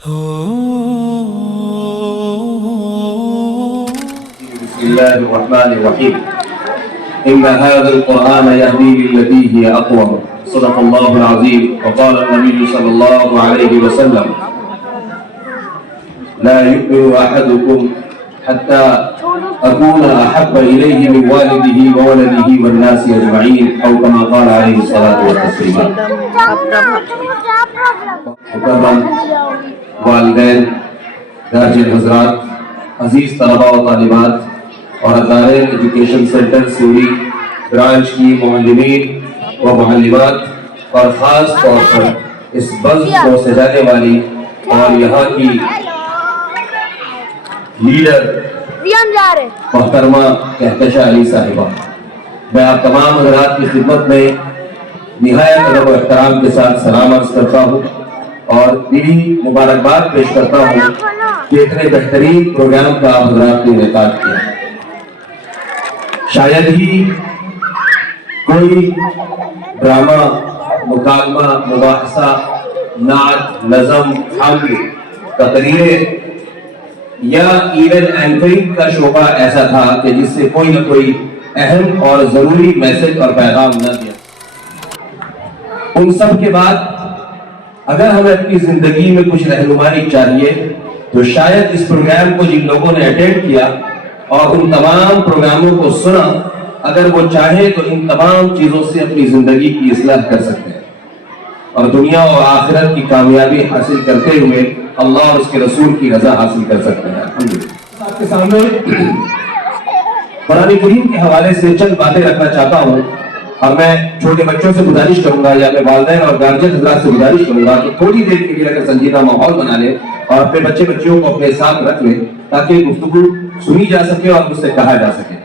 بسم الله الرحمن الرحيم إن هذا القرآن يهدي للتي هي أقوم صدق الله العظيم وقال النبي صلى الله عليه وسلم لا يؤمن أحدكم حتى أكون أحب إليه من والده وولده والناس أجمعين أو كما قال عليه الصلاة والتسليم. محترم والدین، گارجین حضرات، عزیز طلباء و طالبات اور ادارے ایجوکیشن سینٹر سیوری برانچ کی معلمین و معلمات اور خاص طور پر اس بزم کو سجانے والی اور یہاں کی لیڈر محترمہ کہکشاں علی صاحبہ، میں آپ تمام حضرات کی خدمت میں نہایت ادب و احترام کے ساتھ سلام عرض کرتا ہوں اور دلی مبارکباد پیش کرتا ہوں کہ اتنے بہترین پروگرام کا آپ حضرات نے انعقاد کیا۔ شاید ہی کوئی ڈرامہ، مکالمہ، مباحثہ، نعت، نظم، حمد، تقریریں یا ایون اینکرنگ کا شعبہ ایسا تھا کہ جس سے کوئی نہ کوئی اہم اور ضروری میسج اور پیغام نہ دیا۔ ان سب کے بعد اگر ہمیں اپنی زندگی میں کچھ رہنمائی چاہیے تو شاید اس پروگرام کو جن لوگوں نے اٹینڈ کیا اور ان تمام پروگراموں کو سنا، اگر وہ چاہے تو ان تمام چیزوں سے اپنی زندگی کی اصلاح کر سکتے ہیں اور دنیا اور آخرت کی کامیابی حاصل کرتے ہوئے اللہ اور اس کے رسول کی رضا حاصل کر سکتے ہیں۔ آپ کے سامنے قرآن کریم کے حوالے سے چند باتیں رکھنا چاہتا ہوں اور میں چھوٹے بچوں سے گزارش کروں گا یا میں والدین اور گارجین حضرات سے گزارش کروں گا کہ تھوڑی دیر کے لیے اگر سنجیدہ ماحول بنا لیں اور اپنے بچے بچیوں کو اپنے ساتھ رکھ لیں تاکہ گفتگو سنی جا سکے اور مجھ سے کہا جا سکے۔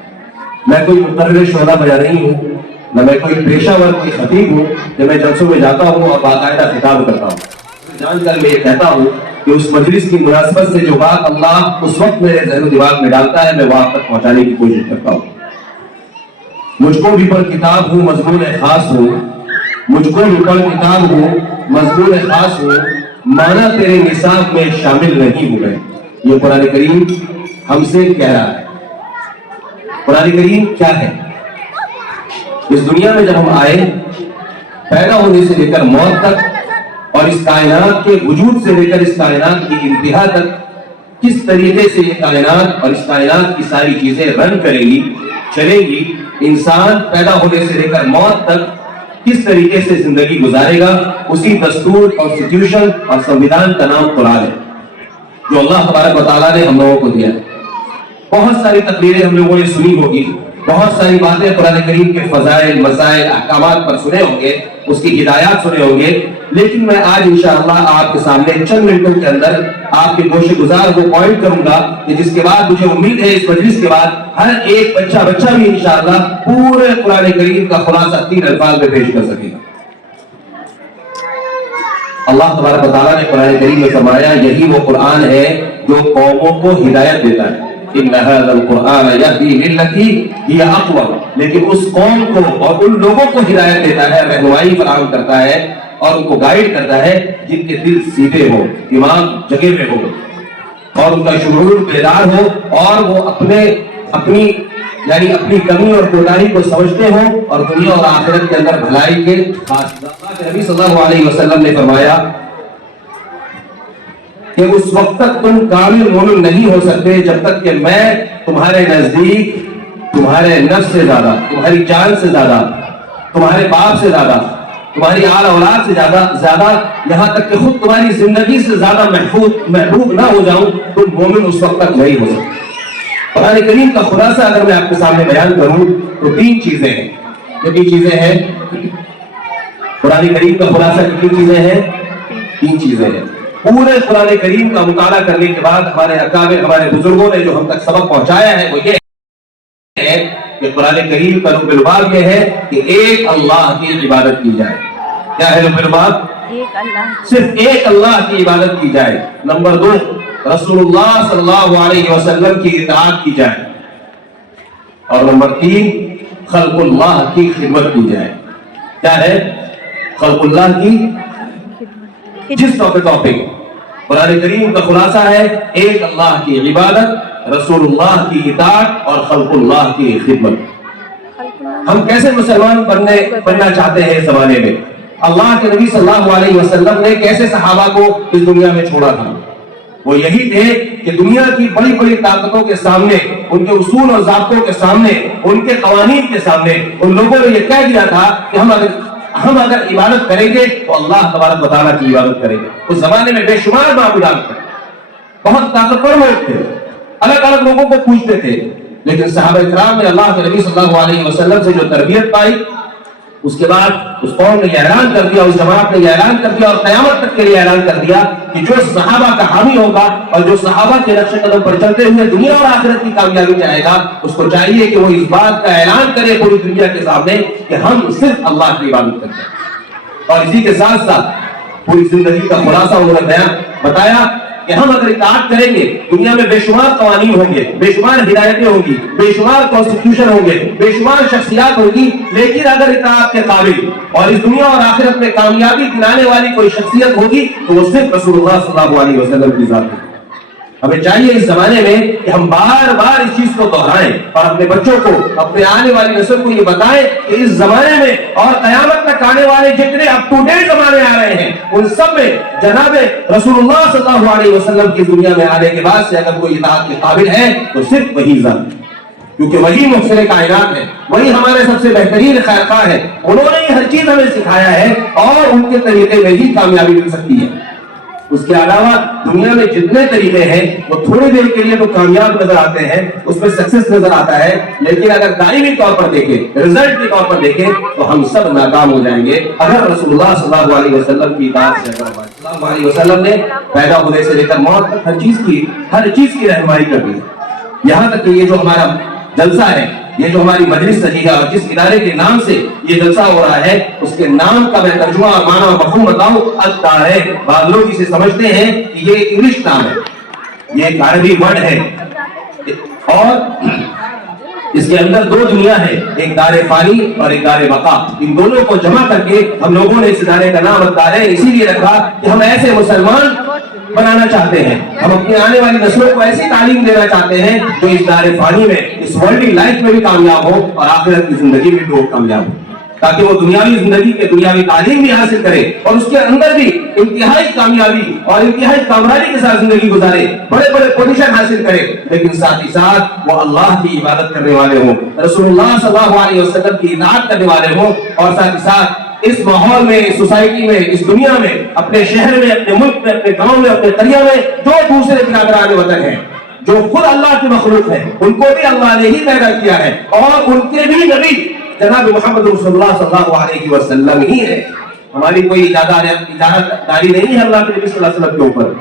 میں کوئی مقرر شعرا بجا نہیں ہوں، نہ میں کوئی پیشہ ور کی خطیب ہوں کہ میں جلسوں میں جاتا ہوں اور باقاعدہ خطاب کرتا ہوں۔ جان کر میں یہ کہتا ہوں کہ اس مجلس کی مناسبت سے جو بات اللہ اس وقت میرے ذہن و دماغ میں ڈالتا ہے میں وہاں تک پہنچانے کی کوشش کرتا ہوں۔ مجھ کو بھی پر کتاب ہوں مضمون خاص ہوں، مجھ کو بھی پر کتاب ہوں مضمون خاص ہوں، مانا تیرے نصاب میں شامل نہیں ہوئے۔ یہ قرآن کریم ہم سے کہہ رہا ہے۔ قرآن کریم کیا ہے؟ اس دنیا میں جب ہم آئے، پیدا ہونے سے لے کر موت تک اور اس کائنات کے وجود سے لے کر اس کائنات کی انتہا تک کس طریقے سے یہ کائنات اور اس کائنات کی ساری چیزیں رن کریں گی، چلیں گی، انسان پیدا ہونے سے لے کر موت تک کس طریقے سے زندگی گزارے گا، اسی دستور، کانسٹیٹیوشن اور سنویدھان کا نام قرآن ہے جو اللہ تبارک و تعالیٰ نے ہم لوگوں کو دیا ہے۔ بہت ساری تقریریں ہم لوگوں نے سنی ہوگی، بہت ساری باتیں قرآن کریم کے فضائل، مسائل، احکامات پر سنے ہوں گے، اس کی ہدایات سنے ہوں گے، لیکن میں آج انشاءاللہ آپ کے سامنے چند منٹوں کے اندر آپ کے گوشے گزار وہ پوائنٹ کروں گا کہ جس کے بعد مجھے امید ہے اس مجلس کے بعد ہر ایک بچہ بھی انشاءاللہ پورے قرآن کریم کا خلاصہ 3 الفاظ میں پیش کر سکے گا۔ اللہ تبارک و تعالیٰ نے قرآن کریم میں فرمایا یہی وہ قرآن ہے جو قوموں کو ہدایت دیتا ہے۔ ان هذا القرآن يهدي للتي هي اقوم، لیکن اس قوم کو اور ان لوگوں کو ہدایت دیتا ہے، رہنمائی فراہم کرتا ہے اور ان کو گائیڈ کرتا ہے جن کے دل سیدھے ہو، دماغ جگہ میں ہو اور ان کا شعور بیدار ہو اور وہ اپنی کمی اور کوتاہی کو سمجھتے ہوں اور دنیا اور آخرت کے اندر بھلائی کے خاص۔ نبی صلی اللہ علیہ وسلم نے فرمایا کہ اس وقت تک تم کامل مومن نہیں ہو سکتے جب تک کہ میں تمہارے نزدیک تمہارے نفس سے زیادہ، تمہاری جان سے زیادہ، تمہارے باپ سے زیادہ، تمہاری آل اولاد سے زیادہ، یہاں تک کہ خود تمہاری زندگی سے زیادہ محبوب نہ ہو جاؤں، تم مومن اس وقت تک نہیں ہو سکتے۔ قرآن کریم کا خلاصہ اگر میں آپ کے سامنے بیان کروں تو 3 چیزیں ہیں۔ کتنی چیزیں ہیں؟ قرآن کریم کا خلاصہ کتنی چیزیں ہیں؟ 3 چیزیں ہیں۔ پورے قرآن کریم کا مطالعہ کرنے کے بعد ہمارے اکابر، ہمارے بزرگوں نے جو ہم تک سبق پہنچایا ہے وہ یہ ہے کہ قرآن کریم کا رب الباب یہ ہے کہ ایک اللہ کی عبادت کی جائے۔ کیا ہے رب الباب؟ صرف ایک اللہ کی عبادت کی جائے۔ نمبر 2، رسول اللہ صلی اللہ علیہ وسلم کی اطاعت کی جائے۔ اور نمبر 3، خلق اللہ کی خدمت کی جائے۔ کیا ہے؟ خلق اللہ کی جس ٹاپک قرآن کریم کا خلاصہ ہے ایک اللہ کی عبادت، رسول اللہ کی اطاعت اور خلق اللہ کی خدمت۔ ہم کیسے مسلمان بننا چاہتے ہیں اس زمانے میں؟ اللہ کے نبی صلی اللہ علیہ وسلم نے کیسے صحابہ کو اس دنیا میں چھوڑا تھا؟ وہ یہی تھے کہ دنیا کی بڑی بڑی طاقتوں کے سامنے، ان کے اصول اور ضابطوں کے سامنے، ان کے قوانین کے سامنے ان لوگوں نے یہ کہہ دیا تھا کہ ہم اگر عبادت کریں گے تو اللہ تبارک و تعالیٰ کی عبادت کریں گے۔ اس زمانے میں بے شمار معبودات تھے، بہت طاقتور لوگ تھے، الگ الگ لوگوں کو پوجتے تھے، لیکن صحابہ کرام نے اللہ کے نبی صلی اللہ علیہ وسلم سے جو تربیت پائی، اس کے بعد اس قوم نے یہ اعلان کر دیا، اس جماعت نے یہ اعلان کر دیا اور قیامت تک کے لیے اعلان کر دیا کہ جو صحابہ کا حامی ہوگا اور جو صحابہ کے نقش قدم پر چلتے ہوئے دنیا اور آخرت کی کامیابی چاہے گا، اس کو چاہیے کہ وہ اس بات کا اعلان کرے پوری دنیا کے سامنے کہ ہم صرف اللہ کی عبادت کرتے ہیں۔ اور اسی کے ساتھ ساتھ پوری زندگی کا خلاصہ انہوں نے بتایا کہ ہم اگر اطاعت کریں گے، دنیا میں بے شمار قوانین ہوں گے، بے شمار ہدایتیں ہوں گی، بے شمار کانسٹیٹیوشن ہوں گے، بے شمار شخصیات ہوگی، لیکن اگر اطاعت کے قابل اور اس دنیا اور آخرت میں کامیابی دلانے والی کوئی شخصیت ہوگی تو وہ صرف رسول اللہ صلی اللہ علیہ وسلم کی ذات ہے۔ ہمیں چاہیے اس زمانے میں کہ ہم بار بار اس چیز کو دہرائیں اور اپنے بچوں کو، اپنے آنے والی نسل کو یہ بتائیں کہ اس زمانے میں اور قیامت تک آنے والے جتنے اپ ٹو ڈیٹ زمانے آ رہے ہیں ان سب میں جناب رسول اللہ صلی اللہ علیہ وسلم کی دنیا میں آنے کے بعد سے اگر کوئی اطاعت کے قابل ہے تو صرف وہی ذات ہے، کیونکہ وہی محسن کائنات ہے، وہی ہمارے سب سے بہترین خیرخواہ ہے، انہوں نے ہر چیز ہمیں سکھایا ہے اور ان کے طریقے میں ہی کامیابی مل سکتی ہے۔ اس کے علاوہ دنیا میں جتنے طریقے ہیں وہ تھوڑی دیر کے لیے تو کامیاب نظر آتے ہیں، اس میں سکسیس نظر آتا ہے، لیکن اگر دائمی طور پر دیکھیں، رزلٹ کے طور پر دیکھیں تو ہم سب ناکام ہو جائیں گے اگر رسول اللہ صلی اللہ علیہ وسلم کی اطاعت سے صلی اللہ علیہ وسلم نے پیدا ہونے سے لے کر موت تک ہر چیز کی رہنمائی کر دی، یہاں تک کہ یہ جو ہمارا جلسہ ہے، یہ جو ہماری مجلس سجی ہے اور جس ادارے کے نام سے یہ جلسہ ہو رہا ہے اس کے نام کا میں ترجمہ اور معنی اور مفہوم بتاؤں، الدارین۔ بعض لوگ اسے سمجھتے ہیں کہ یہ ایک انگلش نام ہے، یہ ایک عربی ورڈ ہے اور اس کے اندر دو دنیا ہے، ایک دار فانی اور ایک دار بقا۔ ان دونوں کو جمع کر کے ہم لوگوں نے اس ادارے کا نام الدارین اسی لیے رکھا کہ ہم ایسے مسلمان بنانا چاہتے ہیں، ہم اپنی آنے والی نسلوں کو ایسی تعلیم دینا چاہتے ہیں جو اس دار فانی میں، اس ورلڈی لائف میں بھی کامیاب ہو اور آخرت کی زندگی میں بھی کامیاب ہو، تاکہ وہ دنیاوی زندگی کے دنیاوی تعلیم بھی حاصل کرے اور اس کے اندر بھی انتہائی کامیابی اور انتہائی کامیابی کے ساتھ زندگی گزارے، بڑے بڑے پوزیشن حاصل کرے، لیکن ساتھ ہی ساتھ وہ اللہ کی عبادت کرنے والے ہوں، رسول اللہ صلی اللہ علیہ وسلم کی اطاعت کرنے والے ہوں، اور ساتھ ہی ساتھ اس ماحول میں، اس سوسائٹی میں، اس دنیا میں، اپنے شہر میں، اپنے ملک میں، اپنے گاؤں میں، اپنے قریہ میں جو دوسرے برادران وطن ہیں، جو خود اللہ کی مخلوق ہے، ان کو بھی اللہ نے ہی پیدا کیا ہے اور ان کے بھی نبی جناب محمد رسول اللہ صلی اللہ علیہ وسلم ہی ہے۔ ہماری کوئی اجازت داری نہیں ہے اللہ کے نبی صلی اللہ علیہ وسلم کے اوپر۔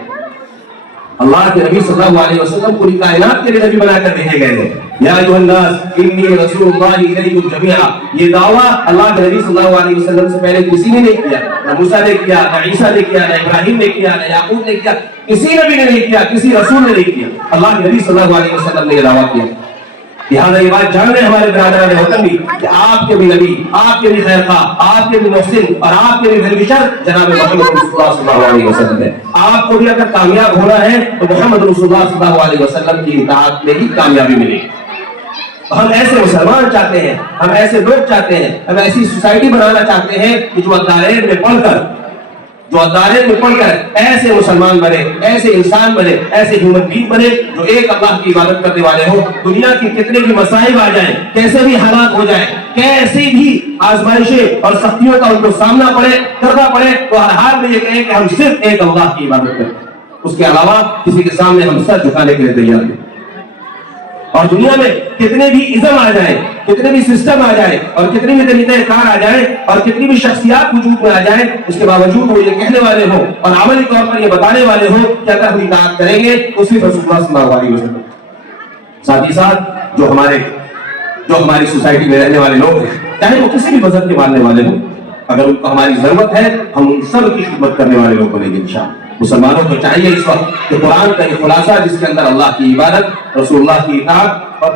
اللہ کے نبی صلی اللہ علیہ وسلم پوری کائنات کے لیے نبی بنا کر بھیجے گئے ہیں۔ یا ایھا الناس انی رسول اللہ الیکم جمیعا، یہ دعویٰ اللہ کے نبی صلی اللہ علیہ وسلم سے پہلے کسی نے نہیں کیا، نہ موسیٰ نے کیا، نہ عیسیٰ نے کیا، نہ ابراہیم نے کیا، نہ یعقوب نے کیا، کسی نبی نے نہیں کیا، کسی رسول نے نہیں کیا، اللہ کے نبی صلی اللہ علیہ وسلم نے یہ دعویٰ کیا۔ لہٰذا یہ بات جان لیں ہمارے برادران وطن بھی کہ آپ کے بھی نبی، آپ کے بھی خیرخواہ، آپ کے بھی محسن اور آپ کے بھی بینیفیشر جناب محمد رسول اللہ صلی اللہ علیہ وسلم ہے۔ آپ کو بھی اگر کامیاب ہونا ہے تو محمد رسول اللہ صلی اللہ علیہ وسلم کی اطاعت میں ہی کامیابی ملے گی۔ ہم ایسے مسلمان چاہتے ہیں، ہم ایسے لوگ چاہتے ہیں، ہم ایسی سوسائٹی بنانا چاہتے ہیں کہ جو الدارین میں پڑھ کر ایسے مسلمان بنے، ایسے انسان بنے، ایسے ہیومن بینگ بنے جو ایک اللہ کی عبادت کرنے والے ہوں۔ دنیا کی کتنے بھی مصائب آ جائیں، کیسے بھی حالات ہو جائیں، کیسی بھی آزمائشیں اور سختیوں کا ان کو سامنا کرنا پڑے تو ہر حال میں یہ کہیں کہ ہم صرف ایک اللہ کی عبادت کریں، اس کے علاوہ کسی کے سامنے ہم سر جھکانے کے لیے تیار ہیں۔ اور دنیا میں کتنے بھی ازم آ جائیں، کتنے بھی سسٹم آ جائیں اور کتنی بھی طریقہ کار آ جائیں اور کتنی بھی شخصیات وجود میں آ جائیں، اس کے باوجود وہ یہ کہنے والے ہوں اور عملی طور پر یہ بتانے والے ہوں کہ اگر ہم اطاعت کریں گے تو صرف رسول اللہ صلی اللہ علیہ وسلم۔ ساتھ ہی ساتھ جو ہماری سوسائٹی میں رہنے والے لوگ ہیں، چاہے وہ کسی بھی مذہب کے ماننے والے ہوں، اگر ان کو ہماری ضرورت ہے ہم ان سب کی خدمت کرنے والے لوگ بنیں گے انشاءاللہ۔ مسلمانوں کو چاہیے اس وقت کہ قرآن کا یہ خلاصہ جس کے اندر اللہ کی عبادت، رسول اللہ کی اطاعت اور